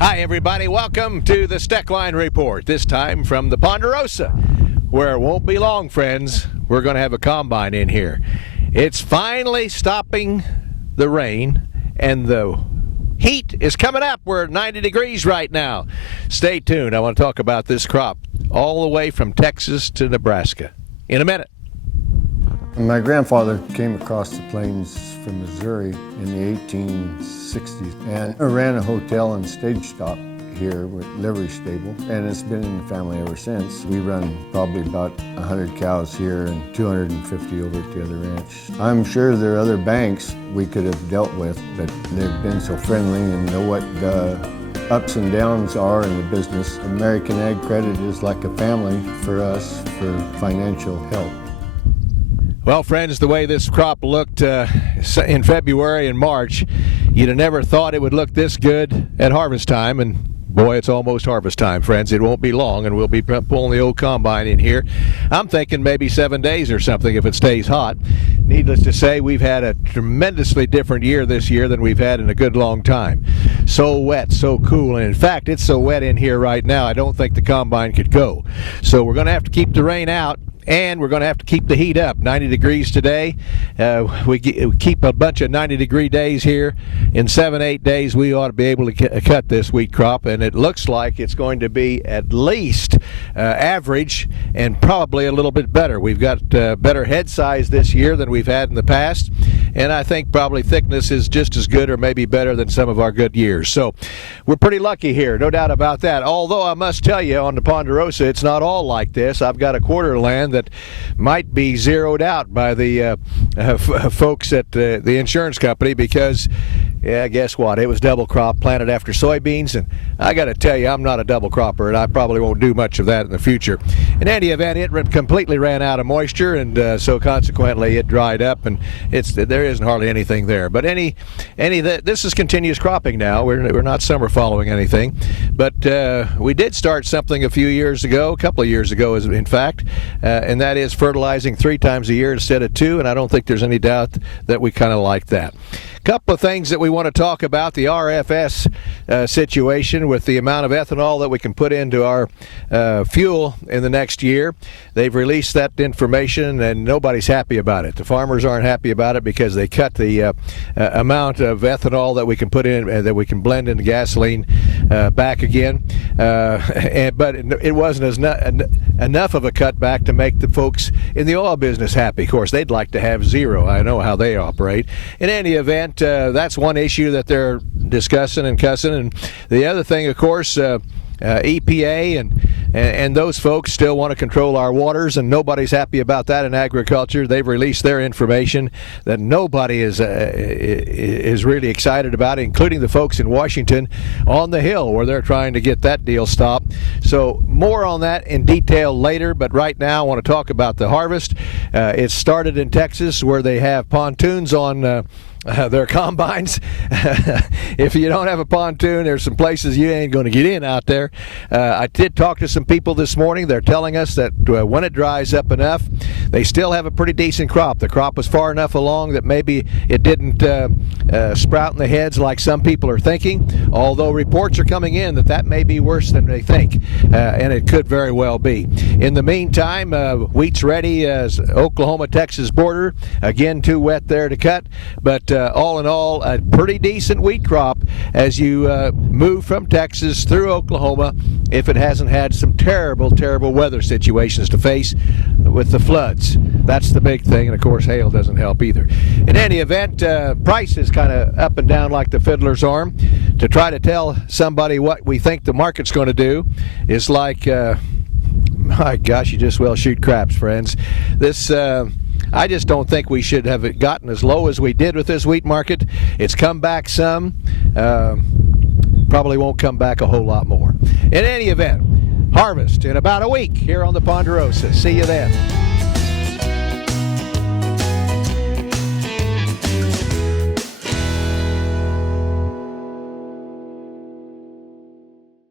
Hi, everybody. Welcome to the Steckline Report, this time from the Ponderosa, where it won't be long, friends. We're going to have a combine in here. It's finally stopping the rain, and the heat is coming up. We're at 90 degrees right now. Stay tuned. I want to talk about this crop all the way from Texas to Nebraska in a minute. My grandfather came across the plains from Missouri in the 1860s and ran a hotel and stage stop here with livery stable, and it's been in the family ever since. We run probably about 100 cows here and 250 over at the other ranch. I'm sure there are other banks we could have dealt with, but they've been so friendly and know what the ups and downs are in the business. American Ag Credit is like a family for us for financial help. Well, friends, the way this crop looked in February and March, you'd have never thought it would look this good at harvest time. And boy, it's almost harvest time, friends. It won't be long, and we'll be pulling the old combine in here. I'm thinking maybe 7 days or something if it stays hot. Needless to say, we've had a tremendously different year this year than we've had in a good long time. So wet, so cool, and in fact, it's so wet in here right now, I don't think the combine could go. So we're going to have to keep the rain out. And we're going to have to keep the heat up. 90 degrees today. We keep a bunch of 90-degree days here. In 7-8 days, we ought to be able to cut this wheat crop, and it looks like it's going to be at least average and probably a little bit better. We've got better head size this year than we've had in the past, and I think probably thickness is just as good or maybe better than some of our good years. So we're pretty lucky here, no doubt about that. Although I must tell you, on the Ponderosa, it's not all like this. I've got a quarter of land that might be zeroed out by the folks at the insurance company because, yeah, guess what? It was double crop planted after soybeans, and I got to tell you, I'm not a double cropper, and I probably won't do much of that in the future. In any event, it completely ran out of moisture, and so consequently it dried up, and there isn't hardly anything there. But this is continuous cropping now. We're not summer following anything, but we did start something a couple of years ago, in fact, and that is fertilizing 3 times a year instead of 2, and I don't think there's any doubt that we kind of like that. Couple of things that we want to talk about: the RFS situation with the amount of ethanol that we can put into our fuel in the next year. They've released that information, and nobody's happy about it. The farmers aren't happy about it because they cut the amount of ethanol that we can put in, that we can blend into gasoline back again. But it wasn't enough of a cutback to make the folks in the oil business happy. Of course, they'd like to have zero. I know how they operate. In any event, that's one issue that they're discussing and cussing. And the other thing, of course, EPA and those folks still want to control our waters, and nobody's happy about that in agriculture. They've released their information that nobody is really excited about, including the folks in Washington on the Hill, where they're trying to get that deal stopped. So more on that in detail later, but right now I want to talk about the harvest. It started in Texas, where they have pontoons on their combines. If you don't have a pontoon, there's some places you ain't going to get in out there. I did talk to some people this morning. They're telling us that when it dries up enough, they still have a pretty decent crop. The crop was far enough along that maybe it didn't sprout in the heads like some people are thinking, although reports are coming in that may be worse than they think, and it could very well be. In the meantime, wheat's ready as Oklahoma-Texas border. Again, too wet there to cut, but all in all, a pretty decent wheat crop as you move from Texas through Oklahoma, if it hasn't had some terrible, terrible weather situations to face with the floods. That's the big thing, and of course hail doesn't help either. In any event, price is kind of up and down like the fiddler's arm. To try to tell somebody what we think the market's going to do is like, my gosh, you just well shoot craps, friends. This I just don't think we should have it gotten as low as we did with this wheat market. It's come back some. Probably won't come back a whole lot more. In any event, harvest in about a week here on the Ponderosa. See you then.